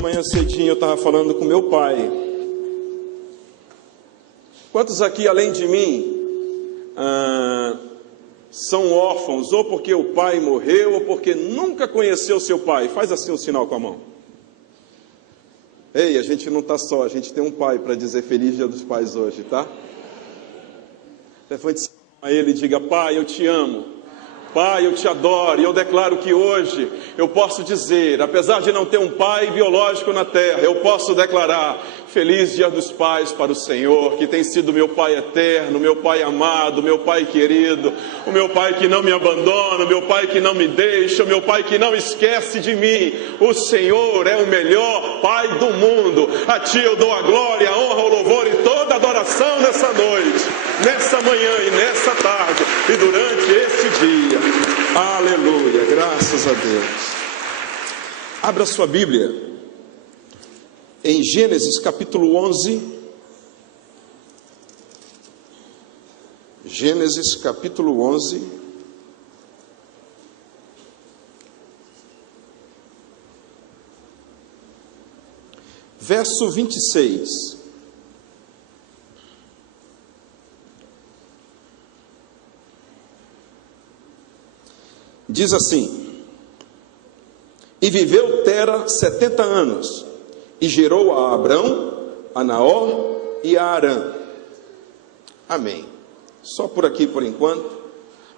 manhã cedinho eu estava falando com meu pai. Quantos aqui, além de mim, são órfãos, ou porque o pai morreu, ou porque nunca conheceu seu pai? Faz assim um sinal com a mão. Ei, a gente não está só, a gente tem um pai para dizer Feliz Dia dos Pais hoje, tá? Levante a ele e diga: Pai, eu te amo. Pai, eu te adoro, e eu declaro que hoje eu posso dizer, apesar de não ter um pai biológico na terra, eu posso declarar Feliz Dia dos Pais para o Senhor, que tem sido meu pai eterno, meu pai amado, meu pai querido, o meu pai que não me abandona, o meu pai que não me deixa, o meu pai que não esquece de mim. O Senhor é o melhor pai do mundo. A ti eu dou a glória, a honra, o louvor e toda a adoração nessa noite, nessa manhã e nessa tarde e durante esse dia. Aleluia, graças a Deus. Abra sua Bíblia em Gênesis capítulo 11. Gênesis capítulo 11. Verso 26. Diz assim: E viveu Tera 70 anos, e gerou a Abrão, a Naor e a Harã. Amém. Só por aqui por enquanto,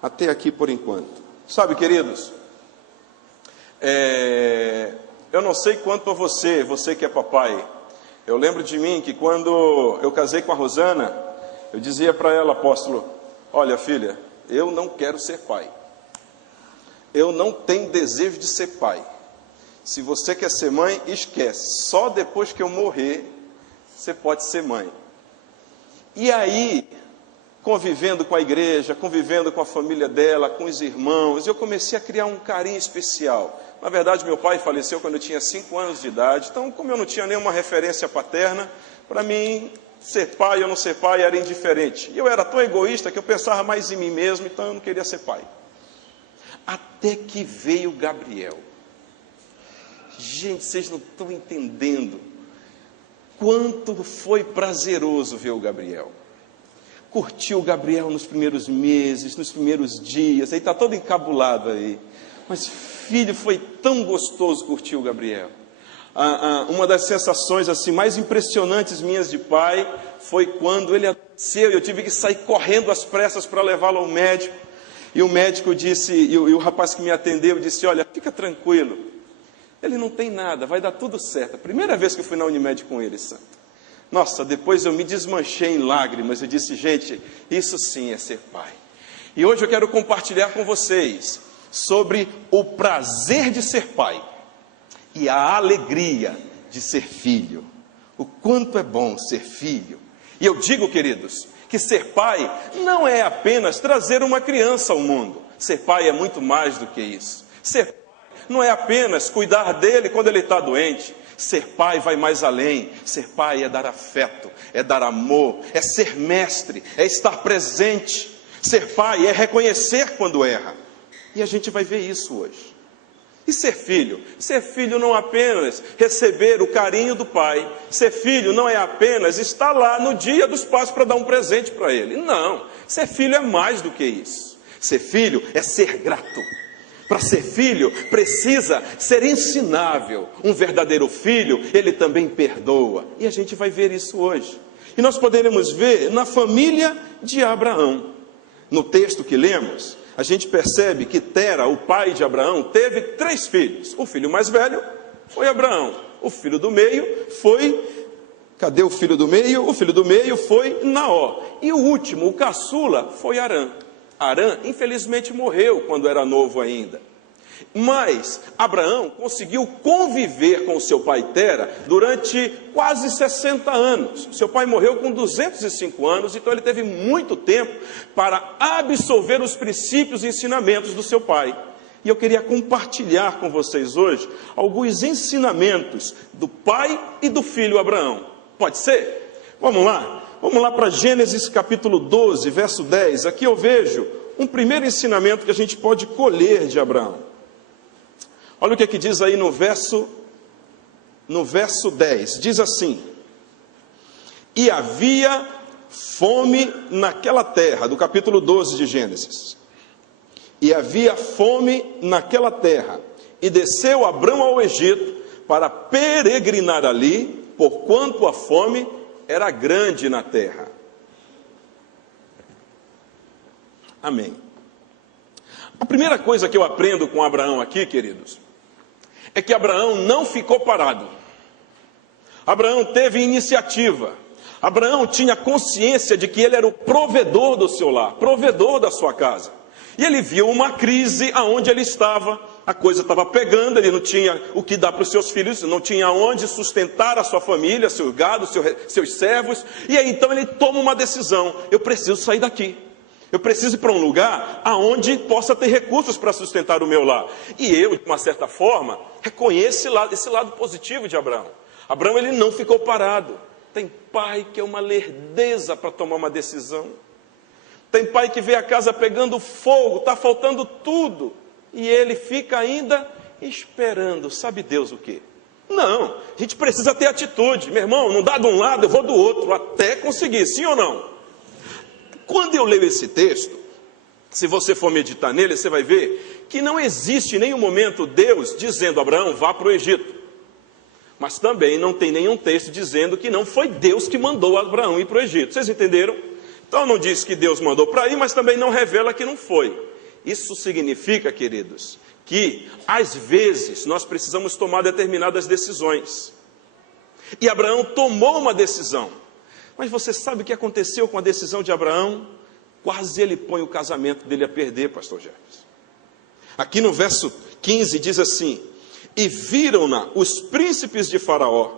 até aqui por enquanto. Sabe, queridos, eu não sei quanto a você que é papai. Eu lembro de mim que quando eu casei com a Rosana, eu dizia para ela: apóstolo, olha filha, eu não quero ser pai. Eu não tenho desejo de ser pai. Se você quer ser mãe, esquece. Só depois que eu morrer, você pode ser mãe. E aí, convivendo com a igreja, convivendo com a família dela, com os irmãos, eu comecei a criar um carinho especial. Na verdade, meu pai faleceu quando eu tinha 5 anos de idade. Então, como eu não tinha nenhuma referência paterna, para mim, ser pai ou não ser pai era indiferente. E eu era tão egoísta que eu pensava mais em mim mesmo, então eu não queria ser pai. Até que veio Gabriel. Gente, vocês não estão entendendo quanto foi prazeroso ver o Gabriel. Curtiu o Gabriel nos primeiros meses, nos primeiros dias, aí está todo encabulado aí. Mas filho, foi tão gostoso curtir o Gabriel. Uma das sensações assim mais impressionantes minhas de pai foi quando ele nasceu. Eu tive que sair correndo às pressas para levá-lo ao médico. E o médico disse, e o rapaz que me atendeu disse: olha, fica tranquilo, ele não tem nada, vai dar tudo certo. A primeira vez que eu fui na Unimed com ele, santo. Nossa, depois eu me desmanchei em lágrimas. Eu disse: gente, isso sim é ser pai. E hoje eu quero compartilhar com vocês sobre o prazer de ser pai e a alegria de ser filho. O quanto é bom ser filho. E eu digo, queridos, que ser pai não é apenas trazer uma criança ao mundo. Ser pai é muito mais do que isso. Ser pai não é apenas cuidar dele quando ele está doente. Ser pai vai mais além. Ser pai é dar afeto, é dar amor, é ser mestre, é estar presente. Ser pai é reconhecer quando erra. E a gente vai ver isso hoje. E ser filho? Ser filho não é apenas receber o carinho do pai. Ser filho não é apenas estar lá no dia dos pais para dar um presente para ele. Não, ser filho é mais do que isso. Ser filho é ser grato. Para ser filho, precisa ser ensinável. Um verdadeiro filho, ele também perdoa. E a gente vai ver isso hoje. E nós poderemos ver na família de Abraão. No texto que lemos, a gente percebe que Tera, o pai de Abraão, teve 3 filhos. O filho mais velho foi Abraão. O filho do meio foi... Cadê o filho do meio? O filho do meio foi Naor. E o último, o caçula, foi Harã. Harã, infelizmente, morreu quando era novo ainda. Mas Abraão conseguiu conviver com seu pai Tera durante quase 60 anos. Seu pai morreu com 205 anos, então ele teve muito tempo para absorver os princípios e ensinamentos do seu pai. E eu queria compartilhar com vocês hoje alguns ensinamentos do pai e do filho Abraão. Pode ser? Vamos lá? Vamos lá para Gênesis capítulo 12, verso 10. Aqui eu vejo um primeiro ensinamento que a gente pode colher de Abraão. Olha o que diz aí no verso no verso 10, diz assim: e havia fome naquela terra, do capítulo 12 de Gênesis. E havia fome naquela terra, e desceu Abrão ao Egito para peregrinar ali, porquanto a fome era grande na terra. Amém. A primeira coisa que eu aprendo com Abraão aqui, queridos, é que Abraão não ficou parado. Abraão teve iniciativa. Abraão tinha consciência de que ele era o provedor do seu lar, provedor da sua casa. E ele viu uma crise aonde ele estava, a coisa estava pegando, ele não tinha o que dar para os seus filhos, não tinha onde sustentar a sua família, seu gado, seus servos. E aí então ele toma uma decisão: eu preciso sair daqui. Eu preciso ir para um lugar aonde possa ter recursos para sustentar o meu lar. E eu, de uma certa forma, reconheço esse lado positivo de Abraão. Abraão, ele não ficou parado. Tem pai que é uma lerdeza para tomar uma decisão. Tem pai que vê a casa pegando fogo, está faltando tudo, e ele fica ainda esperando, sabe Deus o quê? Não, a gente precisa ter atitude. Meu irmão, não dá de um lado, eu vou do outro, até conseguir, sim ou não? Quando eu leio esse texto, se você for meditar nele, você vai ver que não existe em nenhum momento Deus dizendo a Abraão, vá para o Egito. Mas também não tem nenhum texto dizendo que não foi Deus que mandou Abraão ir para o Egito. Vocês entenderam? Então não diz que Deus mandou para ir, mas também não revela que não foi. Isso significa, queridos, que às vezes nós precisamos tomar determinadas decisões. E Abraão tomou uma decisão. Mas você sabe o que aconteceu com a decisão de Abraão? Quase ele põe o casamento dele a perder, pastor Jefferson. Aqui no verso 15 diz assim: e viram-na os príncipes de Faraó,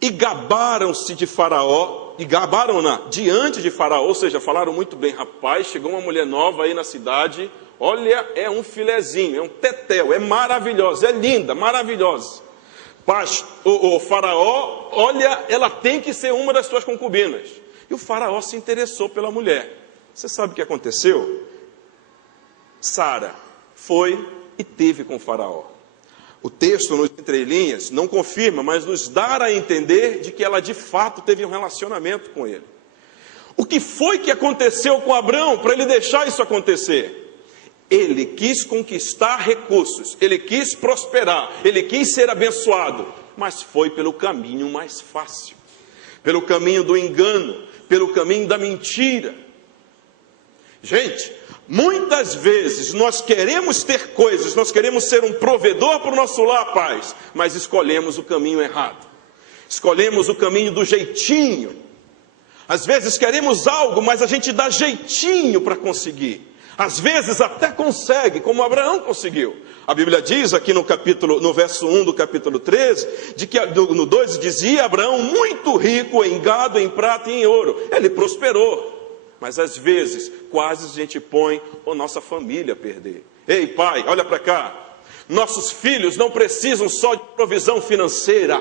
e gabaram-se de Faraó, e gabaram-na diante de Faraó, ou seja, falaram muito bem: rapaz, chegou uma mulher nova aí na cidade, olha, é um filezinho, é um tetel, é maravilhosa, é linda, maravilhosa. O Faraó, olha, ela tem que ser uma das suas concubinas. E o Faraó se interessou pela mulher. Você sabe o que aconteceu? Sara foi e teve com o Faraó. O texto, nos entrelinhas, não confirma, mas nos dá a entender de que ela de fato teve um relacionamento com ele. O que foi que aconteceu com Abraão para ele deixar isso acontecer? Ele quis conquistar recursos, ele quis prosperar, ele quis ser abençoado, mas foi pelo caminho mais fácil, pelo caminho do engano, pelo caminho da mentira. Gente, muitas vezes nós queremos ter coisas, nós queremos ser um provedor para o nosso lar, paz, mas escolhemos o caminho errado, escolhemos o caminho do jeitinho. Às vezes queremos algo, mas a gente dá jeitinho para conseguir. Às vezes até consegue, como Abraão conseguiu. A Bíblia diz aqui no verso 1 do capítulo 13, no 2 dizia Abraão muito rico em gado, em prata e em ouro. Ele prosperou. Mas às vezes quase a gente põe a nossa família a perder. Ei pai, olha para cá. Nossos filhos não precisam só de provisão financeira.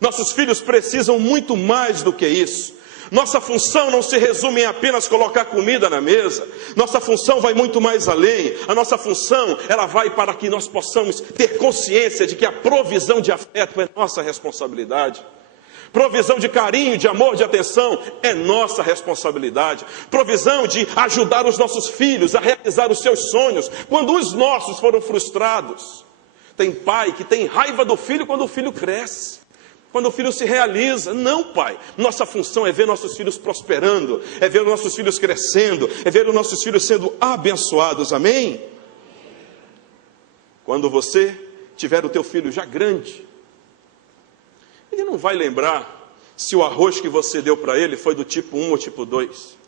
Nossos filhos precisam muito mais do que isso. Nossa função não se resume em apenas colocar comida na mesa. Nossa função vai muito mais além. A nossa função, ela vai para que nós possamos ter consciência de que a provisão de afeto é nossa responsabilidade. Provisão de carinho, de amor, de atenção é nossa responsabilidade. Provisão de ajudar os nossos filhos a realizar os seus sonhos quando os nossos foram frustrados. Tem pai que tem raiva do filho quando o filho cresce, quando o filho se realiza. Não, pai, nossa função é ver nossos filhos prosperando, é ver os nossos filhos crescendo, é ver os nossos filhos sendo abençoados, amém? Quando você tiver o teu filho já grande, ele não vai lembrar se o arroz que você deu para ele foi do tipo 1 ou tipo 2.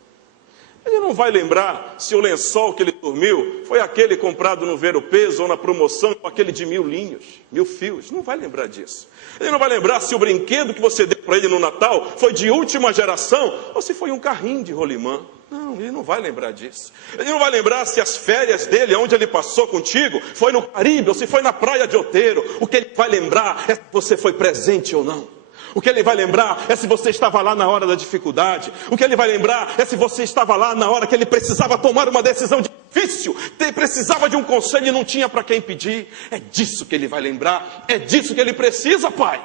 Ele não vai lembrar se o lençol que ele dormiu foi aquele comprado no Ver-o-Peso ou na promoção, ou aquele de 1000 linhos, 1000 fios. Não vai lembrar disso. Ele não vai lembrar se o brinquedo que você deu para ele no Natal foi de última geração ou se foi um carrinho de rolimã. Não, ele não vai lembrar disso. Ele não vai lembrar se as férias dele, onde ele passou contigo, foi no Caribe ou se foi na praia de Outeiro. O que ele vai lembrar é se você foi presente ou não. O que ele vai lembrar é se você estava lá na hora da dificuldade. O que ele vai lembrar é se você estava lá na hora que ele precisava tomar uma decisão difícil. difícil, precisava de um conselho e não tinha para quem pedir. É disso que ele vai lembrar, é disso que ele precisa, pai.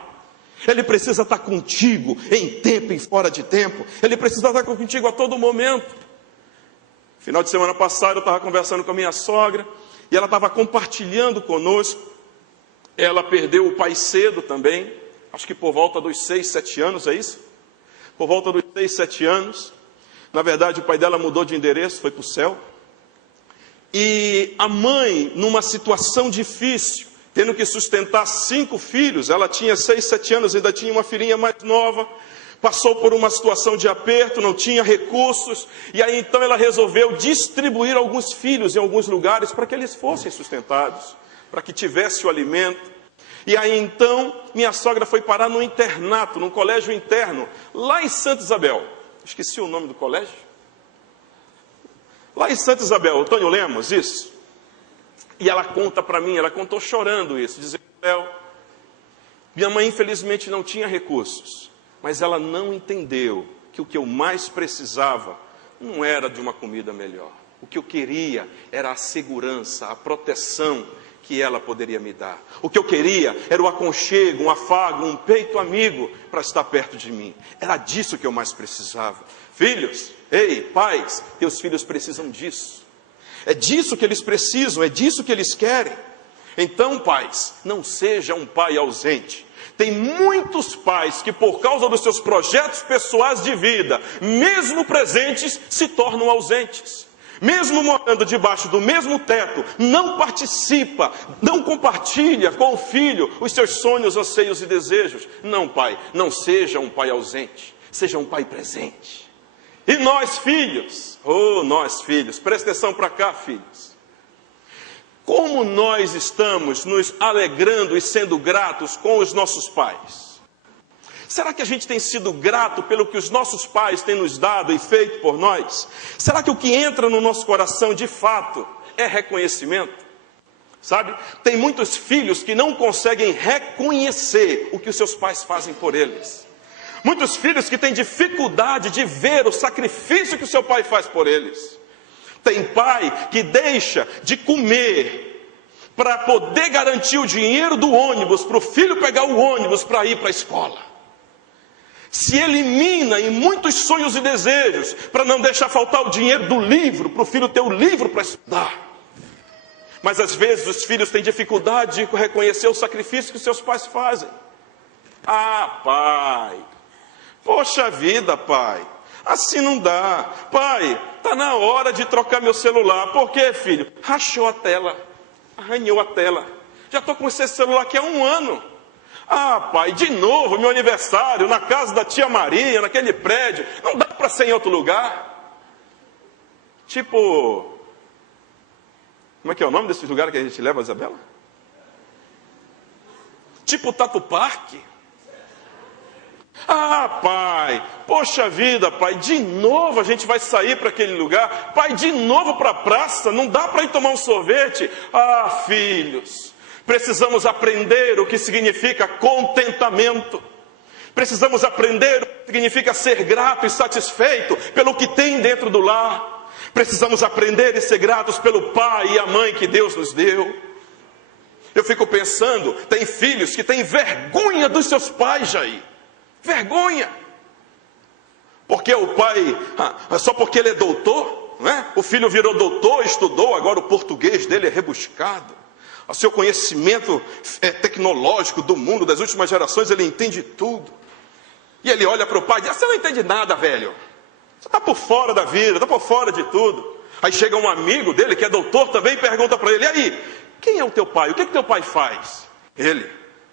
Ele precisa estar contigo em tempo e fora de tempo. Ele precisa estar contigo a todo momento. Final de semana passado eu estava conversando com a minha sogra e ela estava compartilhando conosco. Ela perdeu o pai cedo também, acho que por volta dos 6, 7 anos, é isso? Por volta dos 6, 7 anos. Na verdade o pai dela mudou de endereço, foi para o céu. E a mãe, numa situação difícil, tendo que sustentar 5 filhos, ela tinha 6, 7 anos, ainda tinha uma filhinha mais nova, passou por uma situação de aperto, não tinha recursos, e aí então ela resolveu distribuir alguns filhos em alguns lugares para que eles fossem sustentados, para que tivesse o alimento. E aí então minha sogra foi parar num internato, num colégio interno, lá em Santa Isabel. Esqueci o nome do colégio. Lá em Santa Isabel, Antônio Lemos, isso. E ela conta para mim, ela contou chorando isso, dizendo: minha mãe infelizmente não tinha recursos, mas ela não entendeu que o que eu mais precisava não era de uma comida melhor. O que eu queria era a segurança, a proteção que ela poderia me dar. O que eu queria era o aconchego, um afago, um peito amigo para estar perto de mim. Era disso que eu mais precisava. Filhos, ei, pais, teus filhos precisam disso. É disso que eles precisam, é disso que eles querem. Então, pais, não seja um pai ausente. Tem muitos pais que, por causa dos seus projetos pessoais de vida, mesmo presentes, se tornam ausentes. Mesmo morando debaixo do mesmo teto, não participa, não compartilha com o filho os seus sonhos, anseios e desejos. Não, pai, não seja um pai ausente, seja um pai presente. E nós, filhos, nós, filhos, presta atenção para cá, filhos. Como nós estamos nos alegrando e sendo gratos com os nossos pais? Será que a gente tem sido grato pelo que os nossos pais têm nos dado e feito por nós? Será que o que entra no nosso coração, de fato, é reconhecimento? Sabe? Tem muitos filhos que não conseguem reconhecer o que os seus pais fazem por eles. Muitos filhos que têm dificuldade de ver o sacrifício que o seu pai faz por eles. Tem pai que deixa de comer para poder garantir o dinheiro do ônibus, para o filho pegar o ônibus para ir para a escola. Se elimina em muitos sonhos e desejos para não deixar faltar o dinheiro do livro, para o filho ter o livro para estudar. Mas às vezes os filhos têm dificuldade de reconhecer o sacrifício que os seus pais fazem. Ah, pai... Poxa vida, pai, assim não dá. Pai, está na hora de trocar meu celular. Por quê, filho? Rachou a tela, arranhou a tela. Já estou com esse celular aqui há 1 ano. Ah, pai, de novo, meu aniversário, na casa da tia Maria, naquele prédio. Não dá para ser em outro lugar? Tipo, como é que é o nome desse lugar que a gente leva a Isabela? Tipo Tatu Parque. Ah, pai, poxa vida, pai, de novo a gente vai sair para aquele lugar. Pai, de novo para a praça, não dá para ir tomar um sorvete. Ah, filhos, precisamos aprender o que significa contentamento. Precisamos aprender o que significa ser grato e satisfeito pelo que tem dentro do lar. Precisamos aprender e ser gratos pelo pai e a mãe que Deus nos deu. Eu fico pensando, tem filhos que têm vergonha dos seus pais, Jair. Vergonha, porque o pai, só porque ele é doutor, né? O filho virou doutor, estudou, agora o português dele é rebuscado, o seu conhecimento tecnológico do mundo, das últimas gerações, ele entende tudo, e ele olha para o pai e diz: você não entende nada, velho, você está por fora da vida, está por fora de tudo. Aí chega um amigo dele, que é doutor também, e pergunta para ele: e aí, quem é o teu pai? O que teu pai faz? Ele,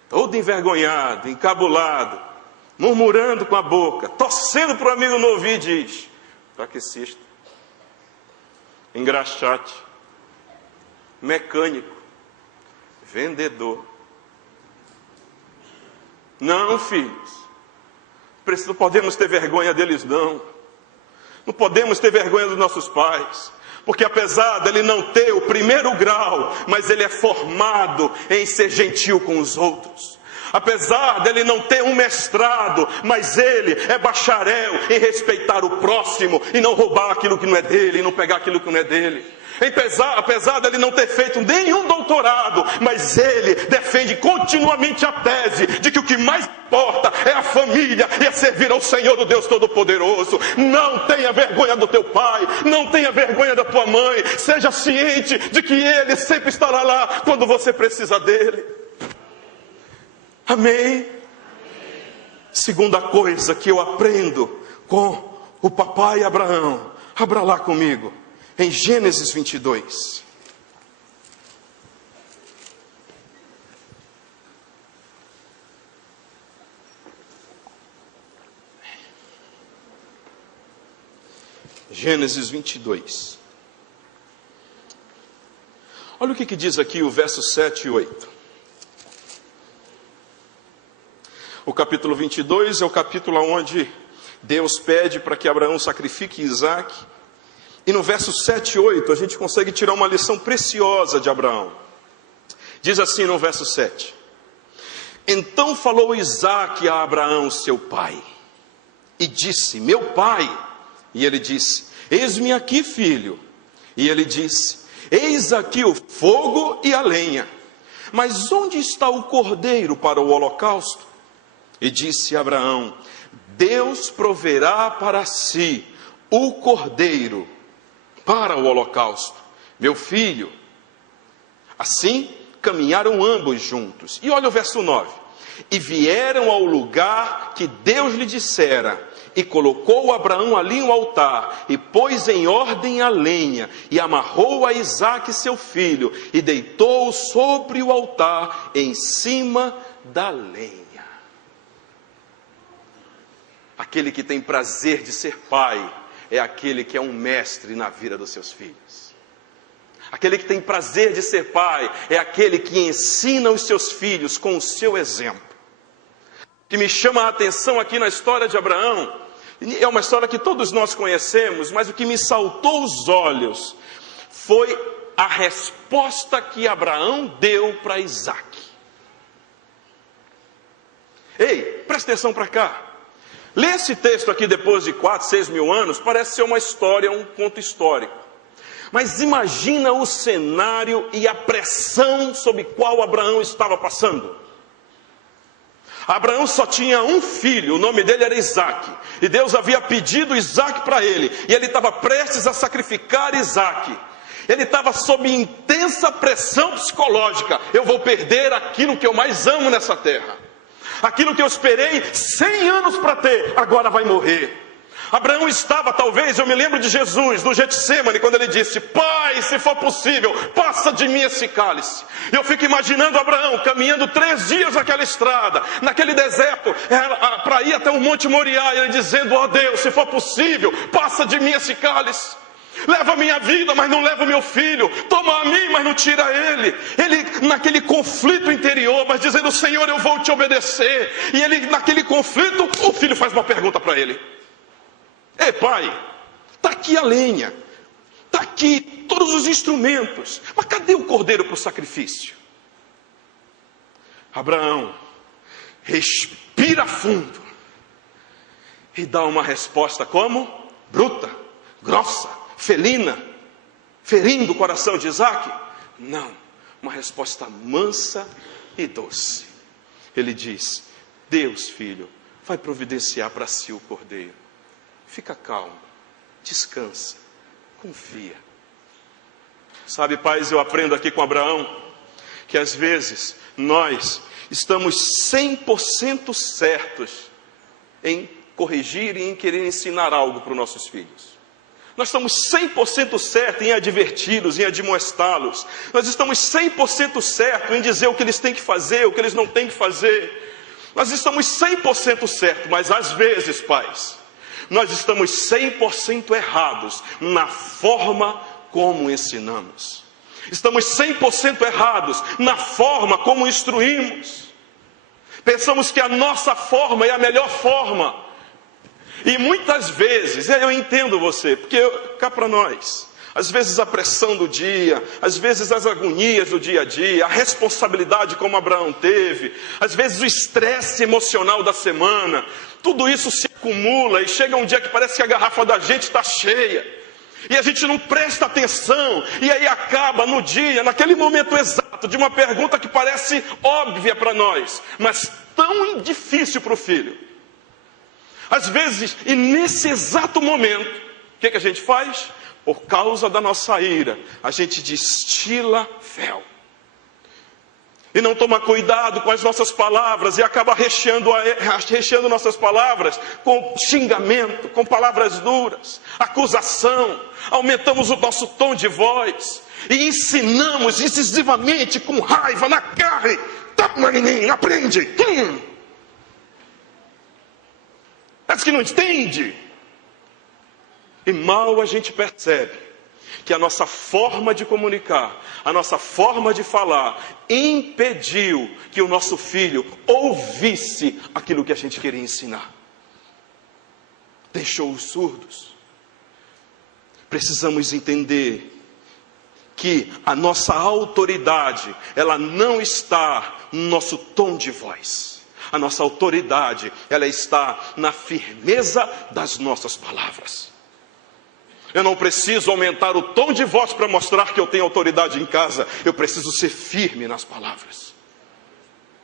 todo envergonhado, encabulado, murmurando com a boca, torcendo para o amigo no ouvido, diz: traquecista, engraxate, mecânico, vendedor. Não, filhos, não podemos ter vergonha deles, não. Não podemos ter vergonha dos nossos pais, porque apesar dele não ter o 1º grau, mas ele é formado em ser gentil com os outros. Apesar dele não ter um mestrado, mas ele é bacharel em respeitar o próximo e não roubar aquilo que não é dele, e não pegar aquilo que não é dele. Apesar dele não ter feito nenhum doutorado, mas ele defende continuamente a tese de que o que mais importa é a família e é servir ao Senhor, o Deus Todo-Poderoso. Não tenha vergonha do teu pai, não tenha vergonha da tua mãe, seja ciente de que ele sempre estará lá quando você precisa dele. Amém? Segunda coisa que eu aprendo com o papai Abraão, abra lá comigo, em Gênesis 22. Gênesis 22. Olha o que diz aqui o verso 7 e 8. O capítulo 22 é o capítulo onde Deus pede para que Abraão sacrifique Isaque. E no verso 7 e 8 a gente consegue tirar uma lição preciosa de Abraão. Diz assim no verso 7. Então falou Isaque a Abraão, seu pai, e disse, meu pai. E ele disse, eis-me aqui, filho. E ele disse, eis aqui o fogo e a lenha. Mas onde está o cordeiro para o holocausto? E disse Abraão, Deus proverá para si o cordeiro para o holocausto, meu filho. Assim caminharam ambos juntos. E olha o verso 9. E vieram ao lugar que Deus lhe dissera, e colocou Abraão ali um altar, e pôs em ordem a lenha, e amarrou a Isaque seu filho, e deitou-o sobre o altar, em cima da lenha. Aquele que tem prazer de ser pai é aquele que é um mestre na vida dos seus filhos. Aquele que tem prazer de ser pai é aquele que ensina os seus filhos com o seu exemplo. O que me chama a atenção aqui na história de Abraão, é uma história que todos nós conhecemos, mas o que me saltou os olhos foi a resposta que Abraão deu para Isaque. Ei, presta atenção para cá. Ler esse texto aqui depois de 4, 6 mil anos, parece ser uma história, um conto histórico. Mas imagina o cenário e a pressão sob qual Abraão estava passando. Abraão só tinha um filho, o nome dele era Isaque. E Deus havia pedido Isaque para ele. E ele estava prestes a sacrificar Isaque. Ele estava sob intensa pressão psicológica. Eu vou perder aquilo que eu mais amo nessa terra. Aquilo que eu esperei 100 anos para ter, agora vai morrer. Abraão estava, talvez, eu me lembro de Jesus, no Getsêmani, quando ele disse, Pai, se for possível, passa de mim esse cálice. Eu fico imaginando Abraão caminhando 3 dias naquela estrada, naquele deserto, para ir até o Monte Moriá, e ele dizendo, ó Deus, se for possível, passa de mim esse cálice. Leva a minha vida, mas não leva o meu filho. Toma a mim, mas não tira ele. Ele naquele conflito interior, mas dizendo, Senhor, eu vou te obedecer. E ele naquele conflito, o filho faz uma pergunta para ele. Ei pai, está aqui a lenha, está aqui todos os instrumentos, mas cadê o cordeiro para o sacrifício? Abraão respira fundo e dá uma resposta como? Bruta, grossa, felina, ferindo o coração de Isaque? Não, uma resposta mansa e doce. Ele diz, Deus, filho, vai providenciar para si o cordeiro. Fica calmo, descansa, confia. Sabe, pais, eu aprendo aqui com Abraão, que às vezes nós estamos 100% certos em corrigir e em querer ensinar algo para os nossos filhos. Nós estamos 100% certos em adverti-los, em admoestá-los. Nós estamos 100% certos em dizer o que eles têm que fazer, o que eles não têm que fazer. Nós estamos 100% certos, mas às vezes, pais, nós estamos 100% errados na forma como ensinamos. Estamos 100% errados na forma como instruímos. Pensamos que a nossa forma é a melhor forma. E muitas vezes, eu entendo você, porque cá para nós, Às vezes a pressão do dia, às vezes as agonias do dia a dia, a responsabilidade como Abraão teve, às vezes o estresse emocional da semana, tudo isso se acumula e chega um dia que parece que a garrafa da gente está cheia. E a gente não presta atenção, e aí acaba no dia, naquele momento exato, de uma pergunta que parece óbvia para nós, mas tão difícil para o filho. Às vezes, e nesse exato momento, o que a gente faz? Por causa da nossa ira, a gente destila fel. E não toma cuidado com as nossas palavras e acaba recheando nossas palavras com xingamento, com palavras duras, acusação. Aumentamos o nosso tom de voz e ensinamos incisivamente, com raiva, na carne. Toma, menino, aprende. Parece que não entende. E mal a gente percebe que a nossa forma de comunicar, a nossa forma de falar, impediu que o nosso filho ouvisse aquilo que a gente queria ensinar. Deixou-os surdos. Precisamos entender que a nossa autoridade, ela não está no nosso tom de voz. A nossa autoridade, ela está na firmeza das nossas palavras. Eu não preciso aumentar o tom de voz para mostrar que eu tenho autoridade em casa. Eu preciso ser firme nas palavras.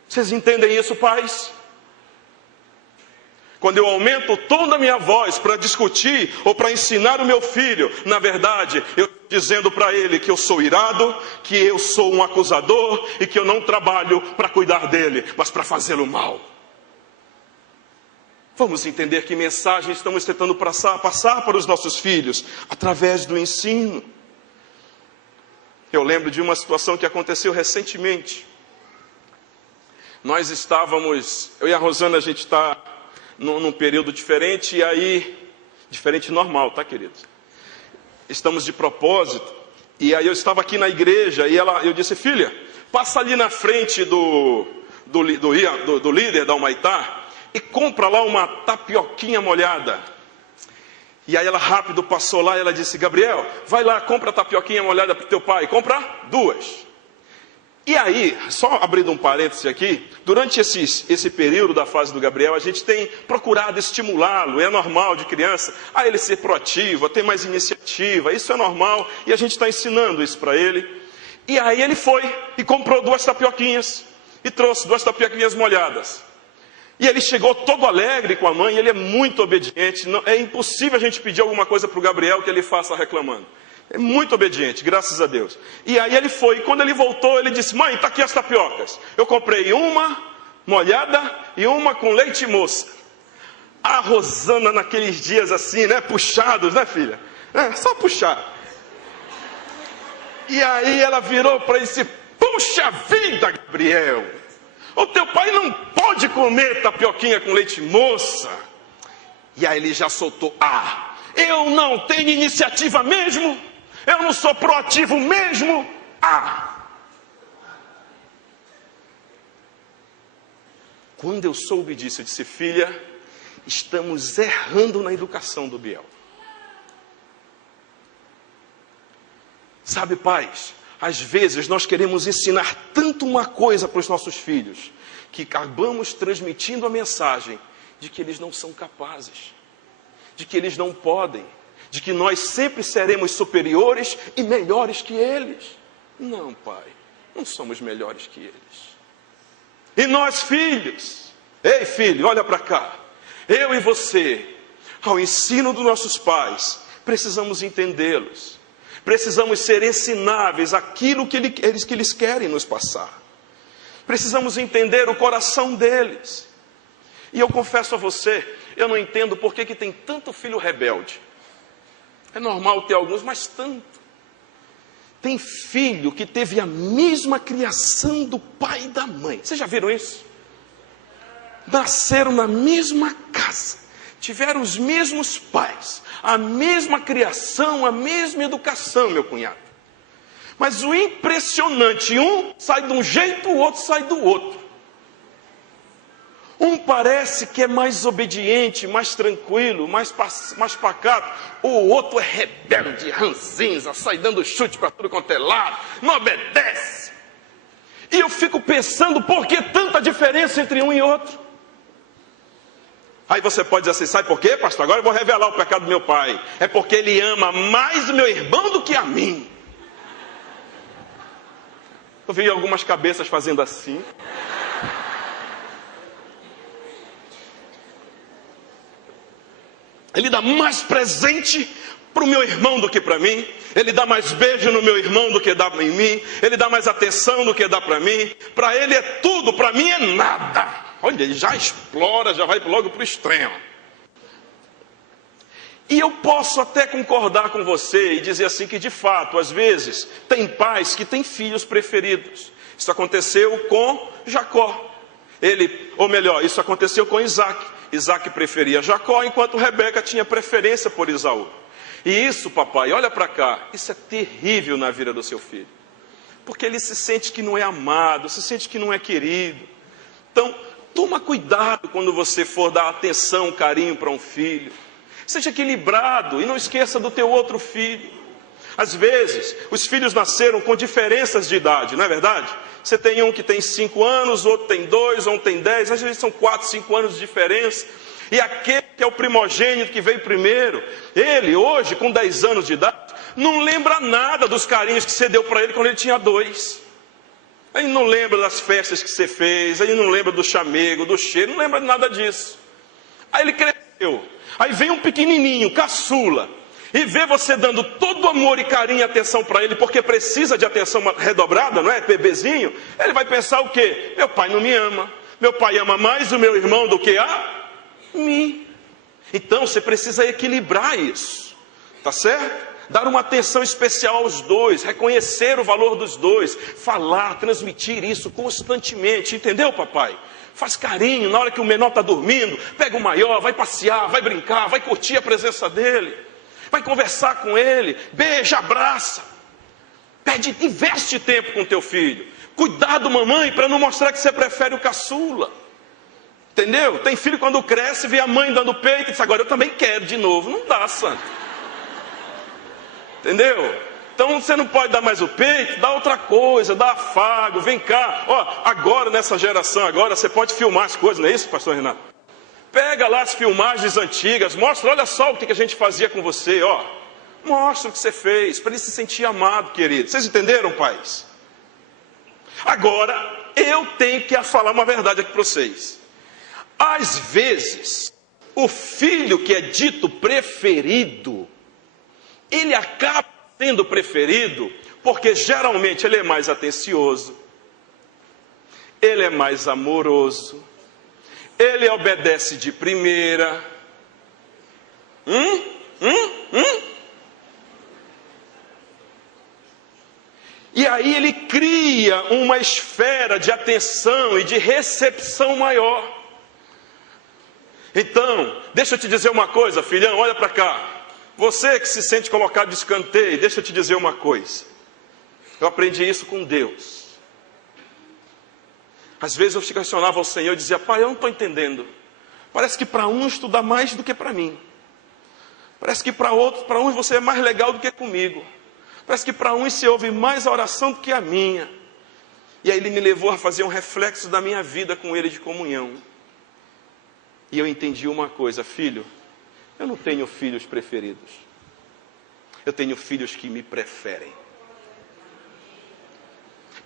Vocês entendem isso, pais? Quando eu aumento o tom da minha voz para discutir ou para ensinar o meu filho, na verdade, eu estou dizendo para ele que eu sou irado, que eu sou um acusador e que eu não trabalho para cuidar dele, mas para fazê-lo mal. Vamos entender que mensagem estamos tentando passar para os nossos filhos através do ensino. Eu lembro de uma situação que aconteceu recentemente. Nós estávamos, eu e a Rosana, a gente está num período diferente, e aí, diferente normal, tá, queridos? Estamos de propósito, e aí eu estava aqui na igreja, e eu disse, filha, passa ali na frente do líder da Humaitá, e compra lá uma tapioquinha molhada. E aí ela rápido passou lá e ela disse, Gabriel, vai lá, compra a tapioquinha molhada para o teu pai. Compra 2. E aí, só abrindo um parêntese aqui, durante esse período da fase do Gabriel, a gente tem procurado estimulá-lo, é normal de criança, a ele ser proativo, a ter mais iniciativa, isso é normal, e a gente está ensinando isso para ele. E aí ele foi e comprou 2 tapioquinhas, e trouxe 2 tapioquinhas molhadas. E ele chegou todo alegre com a mãe, ele é muito obediente, é impossível a gente pedir alguma coisa para o Gabriel que ele faça reclamando. É muito obediente, graças a Deus. E aí ele foi, e quando ele voltou, ele disse, mãe, está aqui as tapiocas. Eu comprei uma molhada e uma com leite moça. A Rosana naqueles dias assim, né, puxados, né, filha? Só puxar. E aí ela virou para ele e disse, puxa vida, Gabriel, o teu pai não pode comer tapioquinha com leite moça. E aí ele já soltou, eu não tenho iniciativa mesmo? Eu não sou proativo mesmo? Quando eu soube disso, eu disse, filha, estamos errando na educação do Biel. Sabe, pais, às vezes nós queremos ensinar tanto uma coisa para os nossos filhos, que acabamos transmitindo a mensagem de que eles não são capazes, de que eles não podem, de que nós sempre seremos superiores e melhores que eles. Não, pai, não somos melhores que eles. E nós, filhos, ei filho, olha para cá, eu e você, ao ensino dos nossos pais, precisamos entendê-los. Precisamos ser ensináveis aquilo que eles querem nos passar. Precisamos entender o coração deles. E eu confesso a você, eu não entendo por que tem tanto filho rebelde. É normal ter alguns, mas tanto. Tem filho que teve a mesma criação do pai e da mãe. Vocês já viram isso? Nasceram na mesma casa, tiveram os mesmos pais, a mesma criação, a mesma educação, meu cunhado. Mas o impressionante, um sai de um jeito, o outro sai do outro. Um parece que é mais obediente, mais tranquilo, mais pacato. O outro é rebelde, ranzinza, sai dando chute para tudo quanto é lado, não obedece. E eu fico pensando, por que tanta diferença entre um e outro? Aí você pode dizer assim, sabe por quê, pastor? Agora eu vou revelar o pecado do meu pai. É porque ele ama mais o meu irmão do que a mim. Eu vi algumas cabeças fazendo assim. Ele dá mais presente para o meu irmão do que para mim. Ele dá mais beijo no meu irmão do que dá em mim. Ele dá mais atenção do que dá para mim. Para ele é tudo, para mim é nada. Olha, ele já explora, já vai logo para o extremo. E eu posso até concordar com você e dizer assim que de fato, às vezes, tem pais que têm filhos preferidos. Isso aconteceu com Jacó. Isso aconteceu com Isaac. Isaac preferia Jacó, enquanto Rebeca tinha preferência por Esaú. E isso, papai, olha para cá, isso é terrível na vida do seu filho. Porque ele se sente que não é amado, se sente que não é querido. Então, toma cuidado quando você for dar atenção, carinho para um filho. Seja equilibrado e não esqueça do teu outro filho. Às vezes, os filhos nasceram com diferenças de idade, não é verdade? Você tem um que tem 5 anos, outro tem 2, um tem 10, às vezes são 4, 5 anos de diferença. E aquele que é o primogênito que veio primeiro, ele hoje com 10 anos de idade, não lembra nada dos carinhos que você deu para ele quando ele tinha 2. Ele não lembra das festas que você fez, ele não lembra do chamego, do cheiro, não lembra de nada disso. Aí ele cresceu, aí vem um pequenininho, caçula, e vê você dando todo amor e carinho e atenção para ele, porque precisa de atenção redobrada, não é? Bebezinho. Ele vai pensar o quê? Meu pai não me ama. Meu pai ama mais o meu irmão do que a mim. Então você precisa equilibrar isso. Tá certo? Dar uma atenção especial aos dois. Reconhecer o valor dos dois. Falar, transmitir isso constantemente. Entendeu, papai? Faz carinho na hora que o menor está dormindo. Pega o maior, vai passear, vai brincar, vai curtir a presença dele. Vai conversar com ele, beija, abraça. Investe tempo com teu filho. Cuidado, mamãe, para não mostrar que você prefere o caçula. Entendeu? Tem filho quando cresce, vê a mãe dando peito e diz, agora eu também quero de novo. Não dá, santo. Entendeu? Então você não pode dar mais o peito, dá outra coisa, dá afago, vem cá. Ó, agora nessa geração, agora você pode filmar as coisas, não é isso, pastor Renato? Pega lá as filmagens antigas, mostra, olha só o que a gente fazia com você, ó. Mostra o que você fez, para ele se sentir amado, querido. Vocês entenderam, pais? Agora, eu tenho que falar uma verdade aqui para vocês. Às vezes, o filho que é dito preferido, ele acaba sendo preferido, porque geralmente ele é mais atencioso, ele é mais amoroso, ele obedece de primeira. E aí ele cria uma esfera de atenção e de recepção maior. Então, deixa eu te dizer uma coisa, filhão, olha para cá. Você que se sente colocado de escanteio, deixa eu te dizer uma coisa. Eu aprendi isso com Deus. Às vezes eu questionava ao Senhor e dizia, pai, eu não estou entendendo. Parece que para uns tu dá mais do que para mim. Parece que para uns você é mais legal do que comigo. Parece que para uns você ouve mais a oração do que a minha. E aí ele me levou a fazer um reflexo da minha vida com ele de comunhão. E eu entendi uma coisa, filho, eu não tenho filhos preferidos. Eu tenho filhos que me preferem.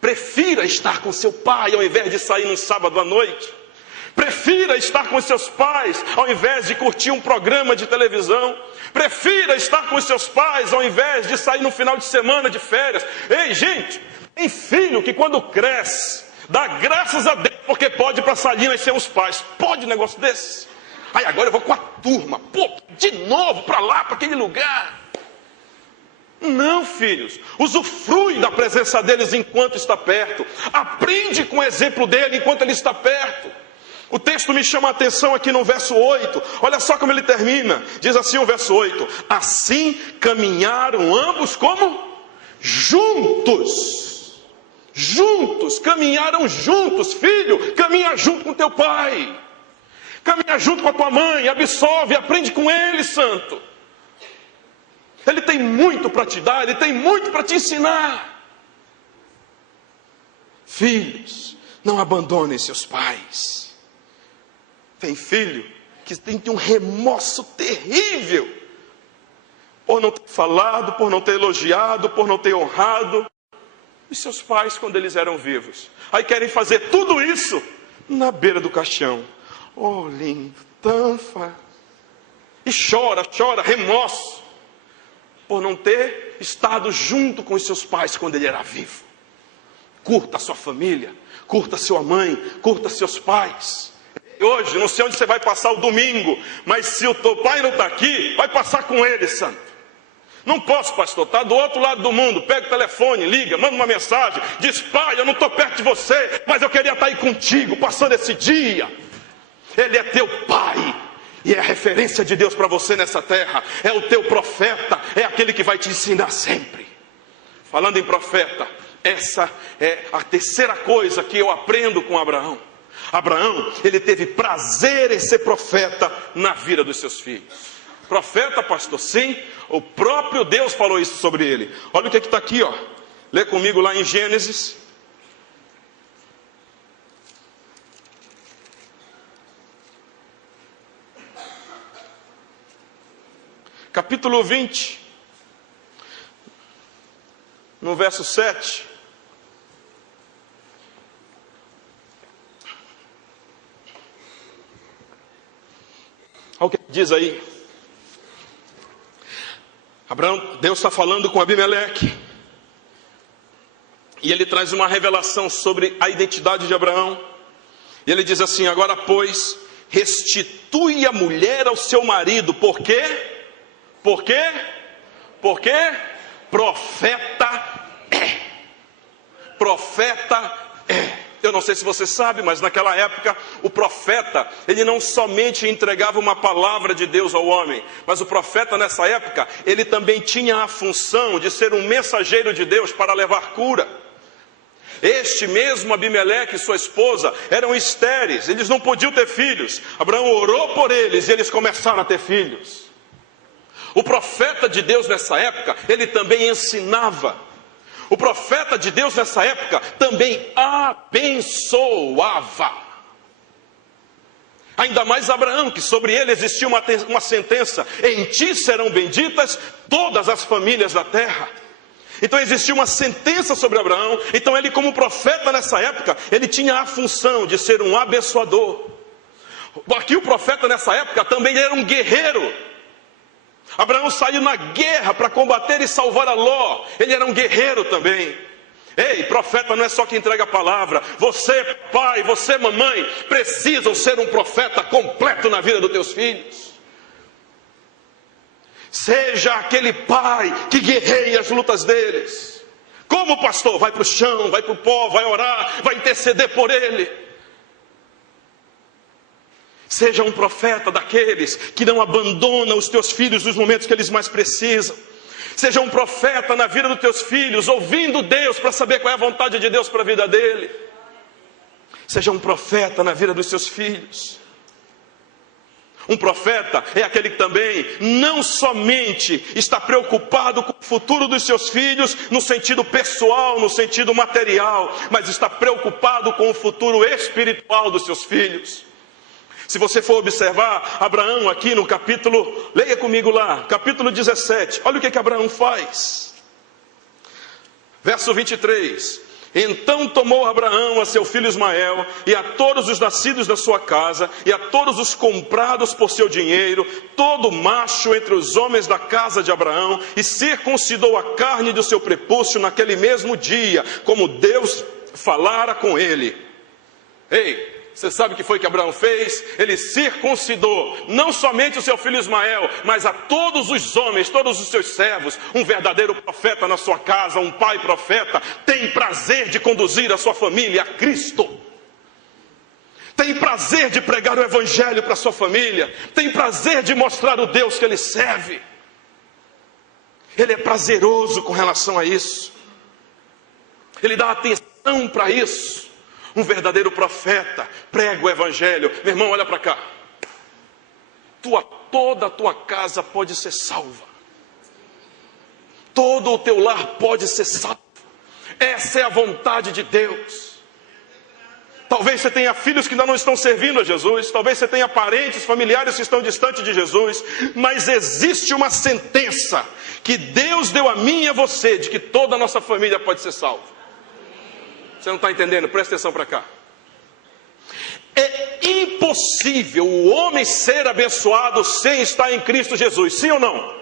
Prefira estar com seu pai ao invés de sair num sábado à noite. Prefira estar com seus pais ao invés de curtir um programa de televisão. Prefira estar com seus pais ao invés de sair no final de semana de férias. Ei, gente, tem filho que quando cresce, dá graças a Deus porque pode ir para a salinha e ser os pais. Pode um negócio desse? Aí agora eu vou com a turma. Pô, de novo para lá, para aquele lugar. Não, filhos, usufrui da presença deles enquanto está perto. Aprende com o exemplo dele enquanto ele está perto. O texto me chama a atenção aqui no verso 8. Olha só como ele termina. Diz assim o verso 8. Assim caminharam ambos como? Juntos. Juntos, caminharam juntos. Filho, caminha junto com teu pai. Caminha junto com a tua mãe, absolve, aprende com ele, santo. Ele tem muito para te dar, ele tem muito para te ensinar. Filhos, não abandonem seus pais. Tem filho que tem um remorso terrível por não ter falado, por não ter elogiado, por não ter honrado os seus pais quando eles eram vivos. Aí querem fazer tudo isso na beira do caixão. Oh, lindo, tanfa. E chora, remorso por não ter estado junto com os seus pais quando ele era vivo. Curta a sua família, curta a sua mãe, curta seus pais. Hoje, não sei onde você vai passar o domingo, mas se o teu pai não está aqui, vai passar com ele, santo. Não posso, pastor, está do outro lado do mundo. Pega o telefone, liga, manda uma mensagem, diz: pai, eu não estou perto de você, mas eu queria estar aí contigo, passando esse dia. Ele é teu pai. E é a referência de Deus para você nessa terra. É o teu profeta, é aquele que vai te ensinar sempre. Falando em profeta, essa é a terceira coisa que eu aprendo com Abraão. Abraão, ele teve prazer em ser profeta na vida dos seus filhos. Profeta, pastor, sim, o próprio Deus falou isso sobre ele. Olha o que está aqui, ó. Lê comigo lá em Gênesis. Capítulo 20, no verso 7. Olha o que diz aí. Deus está falando com Abimeleque. E ele traz uma revelação sobre a identidade de Abraão. E ele diz assim: agora, pois, restitui a mulher ao seu marido. Por quê? Por quê? Porque profeta é. Profeta é. Eu não sei se você sabe, mas naquela época o profeta, ele não somente entregava uma palavra de Deus ao homem, mas o profeta nessa época, ele também tinha a função de ser um mensageiro de Deus para levar cura. Este mesmo Abimeleque e sua esposa eram estéreis, eles não podiam ter filhos. Abraão orou por eles e eles começaram a ter filhos. O profeta de Deus nessa época, ele também ensinava. O profeta de Deus nessa época também abençoava. Ainda mais Abraão, que sobre ele existia uma sentença: em ti serão benditas todas as famílias da terra. Então existia uma sentença sobre Abraão. Então ele, como profeta nessa época, ele tinha a função de ser um abençoador. Aqui o profeta nessa época também era um guerreiro. Abraão saiu na guerra para combater e salvar a Ló. Ele era um guerreiro também. Ei, profeta não é só que entrega a palavra. Você, pai, você, mamãe, precisam ser um profeta completo na vida dos teus filhos. Seja aquele pai que guerreia as lutas deles. Como pastor? Vai para o chão, vai para o pó, vai orar, vai interceder por ele. Seja um profeta daqueles que não abandonam os teus filhos nos momentos que eles mais precisam. Seja um profeta na vida dos teus filhos, ouvindo Deus para saber qual é a vontade de Deus para a vida dele. Seja um profeta na vida dos seus filhos. Um profeta é aquele que também não somente está preocupado com o futuro dos seus filhos no sentido pessoal, no sentido material, mas está preocupado com o futuro espiritual dos seus filhos. Se você for observar Abraão aqui no capítulo, leia comigo lá, capítulo 17, olha o que Abraão faz. Verso 23. Então tomou Abraão a seu filho Ismael, e a todos os nascidos da sua casa, e a todos os comprados por seu dinheiro, todo macho entre os homens da casa de Abraão, e circuncidou a carne do seu prepúcio naquele mesmo dia, como Deus falara com ele. Ei! Você sabe o que foi que Abraão fez? Ele circuncidou não somente o seu filho Ismael, mas a todos os homens, todos os seus servos. Um verdadeiro profeta na sua casa, um pai profeta, tem prazer de conduzir a sua família a Cristo. Tem prazer de pregar o evangelho para a sua família. Tem prazer de mostrar o Deus que ele serve. Ele é prazeroso com relação a isso. Ele dá atenção para isso. Um verdadeiro profeta prega o evangelho. Meu irmão, olha para cá. toda a tua casa pode ser salva. Todo o teu lar pode ser salvo. Essa é a vontade de Deus. Talvez você tenha filhos que ainda não estão servindo a Jesus. Talvez você tenha parentes, familiares que estão distantes de Jesus. Mas existe uma sentença que Deus deu a mim e a você, de que toda a nossa família pode ser salva. Você não está entendendo? Presta atenção para cá. É impossível o homem ser abençoado sem estar em Cristo Jesus. Sim ou não?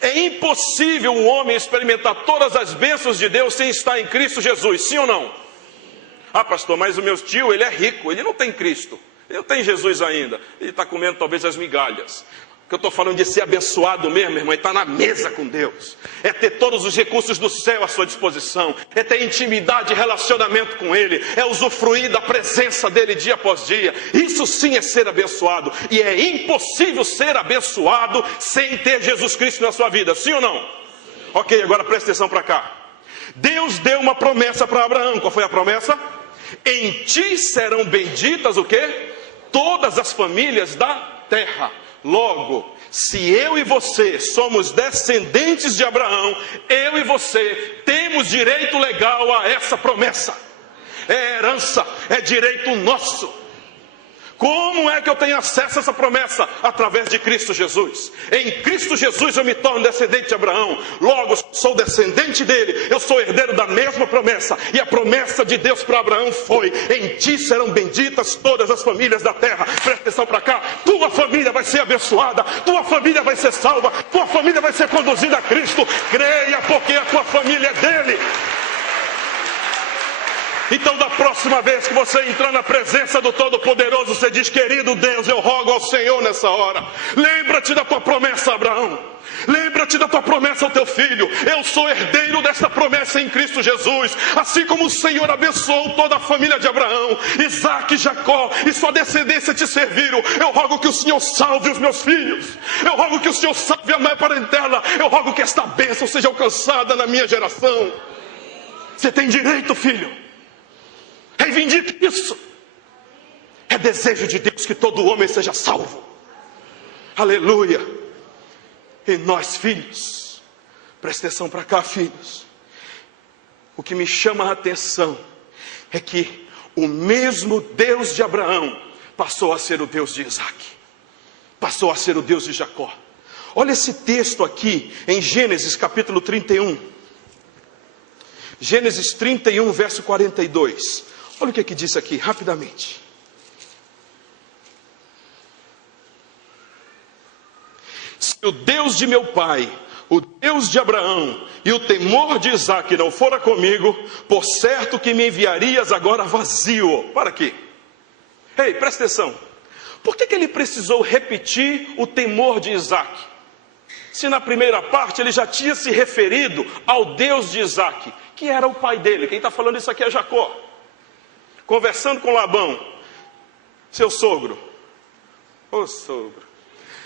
É impossível um homem experimentar todas as bênçãos de Deus sem estar em Cristo Jesus. Sim ou não? Ah, pastor, mas o meu tio, ele é rico, ele não tem Cristo, ele não tem Jesus ainda, ele está comendo talvez as migalhas. O que eu estou falando de ser abençoado mesmo, irmão, é estar na mesa com Deus, é ter todos os recursos do céu à sua disposição, é ter intimidade e relacionamento com Ele, é usufruir da presença dEle dia após dia. Isso sim é ser abençoado, e é impossível ser abençoado sem ter Jesus Cristo na sua vida, sim ou não? Ok, agora presta atenção para cá. Deus deu uma promessa para Abraão. Qual foi a promessa? Em ti serão benditas o quê? Todas as famílias da terra. Logo, se eu e você somos descendentes de Abraão, eu e você temos direito legal a essa promessa. É herança, é direito nosso. Como é que eu tenho acesso a essa promessa? Através de Cristo Jesus. Em Cristo Jesus eu me torno descendente de Abraão. Logo, sou descendente dele. Eu sou herdeiro da mesma promessa. E a promessa de Deus para Abraão foi: em ti serão benditas todas as famílias da terra. Presta atenção para cá. Tua família vai ser abençoada. Tua família vai ser salva. Tua família vai ser conduzida a Cristo. Creia, porque a tua família é dele. Então, da próxima vez que você entrar na presença do Todo-Poderoso, você diz: querido Deus, eu rogo ao Senhor nessa hora, lembra-te da tua promessa a Abraão, lembra-te da tua promessa ao teu filho. Eu sou herdeiro desta promessa em Cristo Jesus. Assim como o Senhor abençoou toda a família de Abraão, Isaac e Jacó, e sua descendência te serviram, eu rogo que o Senhor salve os meus filhos, eu rogo que o Senhor salve a minha parentela, eu rogo que esta bênção seja alcançada na minha geração. Você tem direito, filho. Reivindique isso. É desejo de Deus que todo homem seja salvo. Aleluia. E nós, filhos, presta atenção para cá, filhos. O que me chama a atenção é que o mesmo Deus de Abraão passou a ser o Deus de Isaac, passou a ser o Deus de Jacó. Olha esse texto aqui em Gênesis capítulo 31. Gênesis 31, verso 42. Olha o que diz aqui, rapidamente. Se o Deus de meu pai, o Deus de Abraão e o temor de Isaac não fora comigo, por certo que me enviarias agora vazio. Para aqui. Ei, presta atenção. Por que ele precisou repetir o temor de Isaac? Se na primeira parte ele já tinha se referido ao Deus de Isaac, que era o pai dele. Quem está falando isso aqui é Jacó. Conversando com Labão, seu sogro. Ô sogro.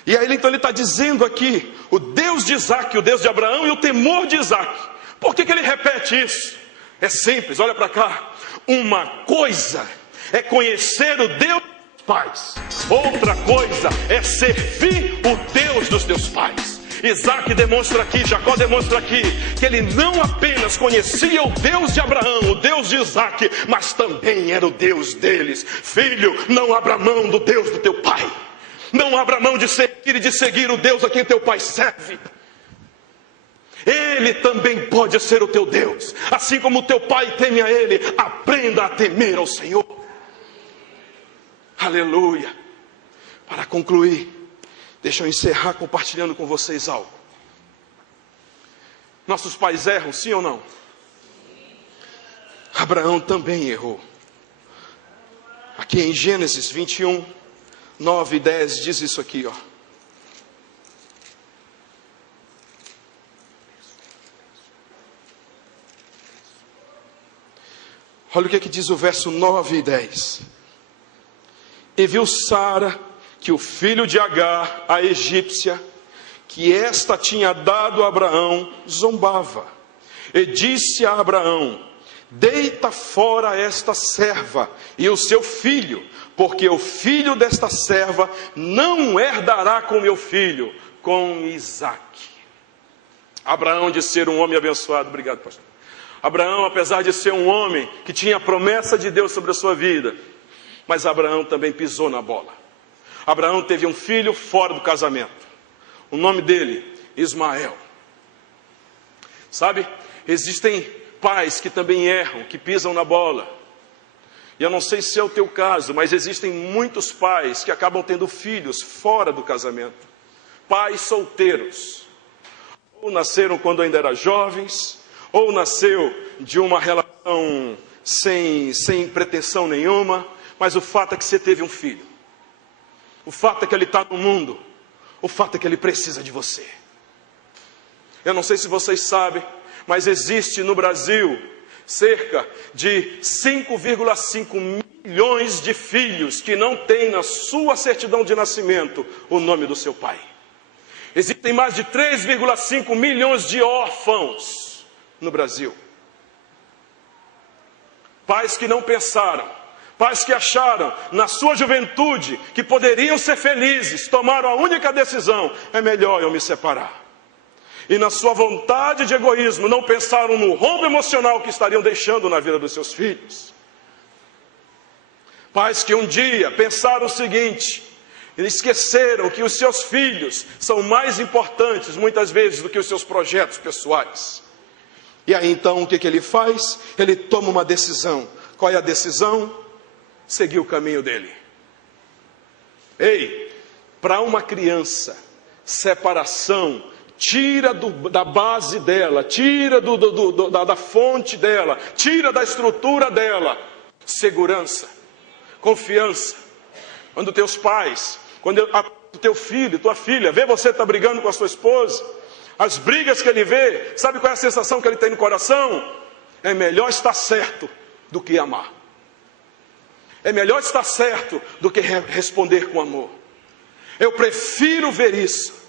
E aí então ele está dizendo aqui, o Deus de Isaac, o Deus de Abraão e o temor de Isaac. Por que ele repete isso? É simples, olha para cá. Uma coisa é conhecer o Deus dos pais. Outra coisa é servir o Deus dos teus pais. Isaac demonstra aqui, Jacó demonstra aqui, que ele não apenas conhecia o Deus de Abraão, o Deus de Isaac, mas também era o Deus deles. Filho, não abra mão do Deus do teu pai. Não abra mão de servir e de seguir o Deus a quem teu pai serve. Ele também pode ser o teu Deus. Assim como o teu pai teme a ele, aprenda a temer ao Senhor. Aleluia. Para concluir, deixa eu encerrar compartilhando com vocês algo. Nossos pais erram, sim ou não? Abraão também errou. Aqui em Gênesis 21, 9 e 10 diz isso aqui, ó. Olha o que diz o verso 9 e 10. E viu Sara que o filho de Agar, a egípcia, que esta tinha dado a Abraão, zombava. E disse a Abraão: deita fora esta serva e o seu filho, porque o filho desta serva não herdará com meu filho, com Isaque. Abraão, de ser um homem abençoado, obrigado, pastor. Abraão, apesar de ser um homem que tinha a promessa de Deus sobre a sua vida, mas Abraão também pisou na bola. Abraão teve um filho fora do casamento. O nome dele, Ismael. Sabe, existem pais que também erram, que pisam na bola. E eu não sei se é o teu caso, mas existem muitos pais que acabam tendo filhos fora do casamento. Pais solteiros. Ou nasceram quando ainda eram jovens, ou nasceu de uma relação sem pretensão nenhuma, mas o fato é que você teve um filho. O fato é que ele está no mundo. O fato é que ele precisa de você. Eu não sei se vocês sabem, mas existe no Brasil cerca de 5,5 milhões de filhos que não têm na sua certidão de nascimento o nome do seu pai. Existem mais de 3,5 milhões de órfãos no Brasil. Pais que não pensaram, pais que acharam na sua juventude que poderiam ser felizes, tomaram a única decisão: é melhor eu me separar. E na sua vontade de egoísmo não pensaram no rombo emocional que estariam deixando na vida dos seus filhos. Pais que um dia pensaram o seguinte: esqueceram que os seus filhos são mais importantes muitas vezes do que os seus projetos pessoais. E aí então o que ele faz? Ele toma uma decisão. Qual é a decisão? Seguir o caminho dele. Ei, para uma criança, separação tira da base dela, tira da fonte dela, tira da estrutura dela segurança, confiança. Quando teus pais, quando o teu filho, tua filha, vê você está brigando com a sua esposa, as brigas que ele vê, sabe qual é a sensação que ele tem no coração? É melhor estar certo do que amar. É melhor estar certo do que responder com amor. Eu prefiro ver isso.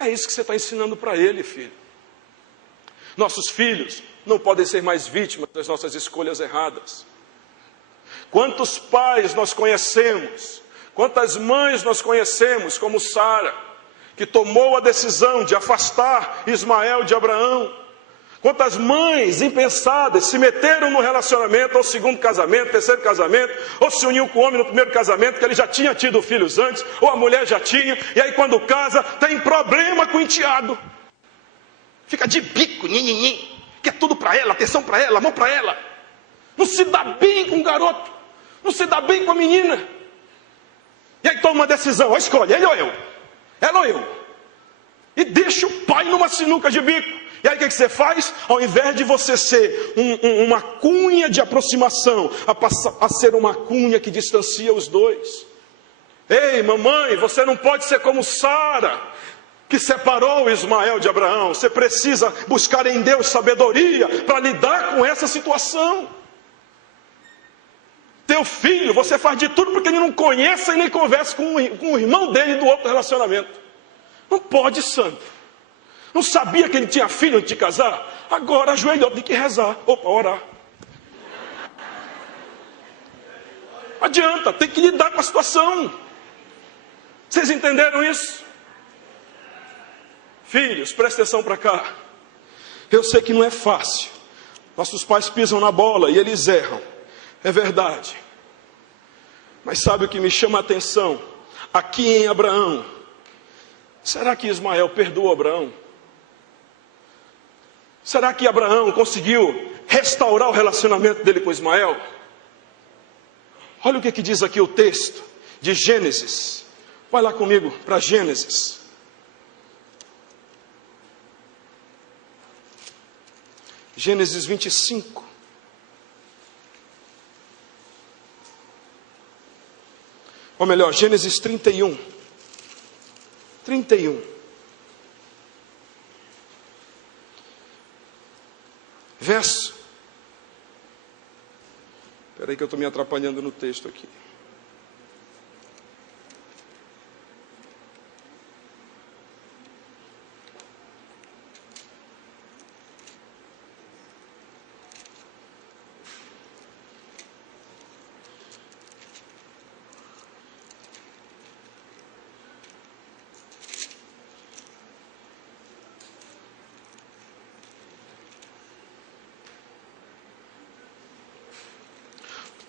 É isso que você está ensinando para ele, filho. Nossos filhos não podem ser mais vítimas das nossas escolhas erradas. Quantos pais nós conhecemos, quantas mães nós conhecemos, como Sara, que tomou a decisão de afastar Ismael de Abraão. Quantas mães impensadas se meteram no relacionamento, ou segundo casamento, terceiro casamento, ou se uniu com o homem no primeiro casamento, que ele já tinha tido filhos antes, ou a mulher já tinha, e aí quando casa, tem problema com o enteado. Fica de bico, nhenhenhen, quer tudo para ela, atenção para ela, mão para ela. Não se dá bem com o garoto, não se dá bem com a menina. E aí toma uma decisão, ó, escolhe, ele ou eu, ela ou eu. E deixa o pai numa sinuca de bico. E aí o que você faz? Ao invés de você ser uma cunha de aproximação, a ser uma cunha que distancia os dois. Ei, mamãe, você não pode ser como Sara, que separou Ismael de Abraão. Você precisa buscar em Deus sabedoria para lidar com essa situação. Teu filho, você faz de tudo porque ele não conhece e nem conversa com o irmão dele do outro relacionamento. Não pode, santo. Não sabia que ele tinha filho antes de casar? Agora ajoelhou, tem que rezar. Opa, orar. Não adianta, tem que lidar com a situação. Vocês entenderam isso? Filhos, presta atenção para cá. Eu sei que não é fácil. Nossos pais pisam na bola e eles erram. É verdade. Mas sabe o que me chama a atenção? Aqui em Abraão. Será que Ismael perdoou Abraão? Será que Abraão conseguiu restaurar o relacionamento dele com Ismael? Olha o que diz aqui o texto de Gênesis. Vai lá comigo para Gênesis. Gênesis 25. Ou melhor, Gênesis 31. 31. Verso. Espera aí que eu estou me atrapalhando no texto aqui.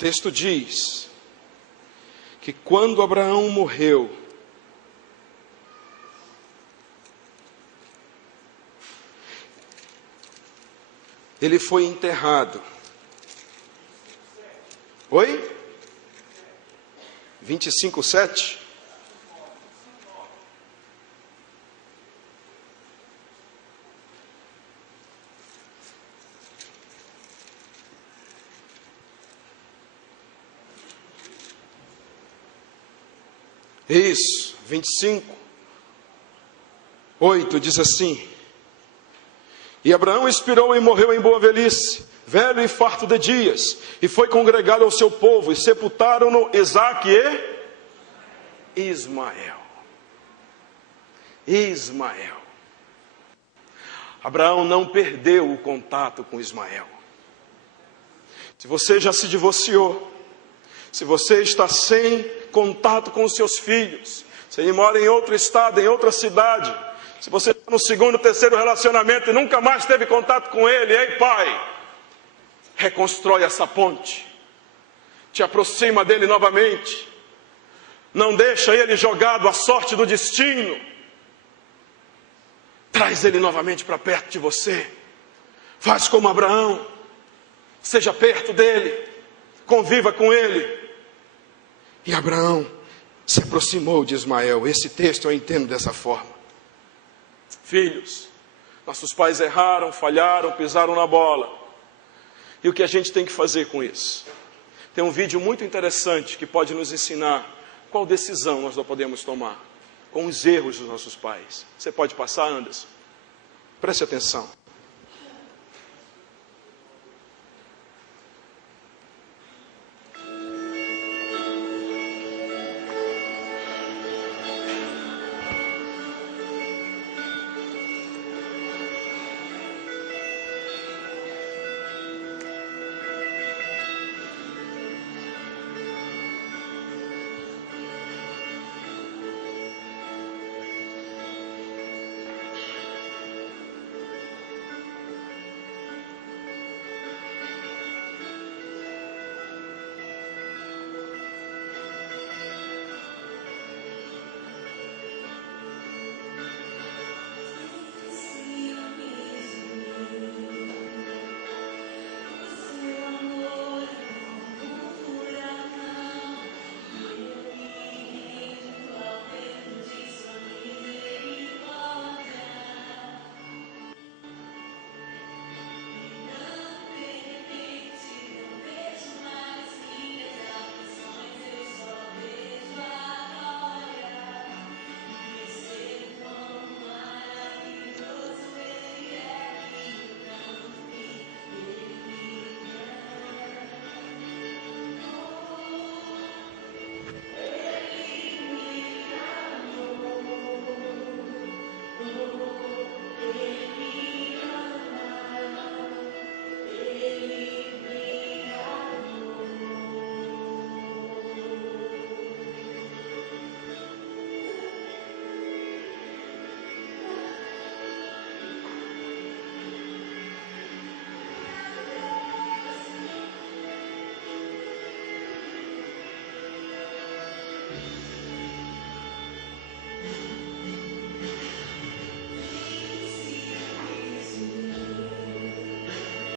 texto diz que quando Abraão morreu, ele foi enterrado. Oi? 25:7? Isso, 25:8 diz assim: e Abraão expirou e morreu em boa velhice, velho e farto de dias, e foi congregado ao seu povo, e sepultaram-no Isaque e Ismael. Ismael. Abraão não perdeu o contato com Ismael. Se você já se divorciou, se você está sem contato com os seus filhos, se ele mora em outro estado, em outra cidade, se você está no segundo, terceiro relacionamento e nunca mais teve contato com ele, ei pai, reconstrói essa ponte, te aproxima dele novamente, não deixa ele jogado à sorte do destino, traz ele novamente para perto de você, faz como Abraão, seja perto dele, conviva com ele. E Abraão se aproximou de Ismael. Esse texto eu entendo dessa forma. Filhos, nossos pais erraram, falharam, pisaram na bola. E o que a gente tem que fazer com isso? Tem um vídeo muito interessante que pode nos ensinar qual decisão nós não podemos tomar com os erros dos nossos pais. Você pode passar, Anderson? Preste atenção.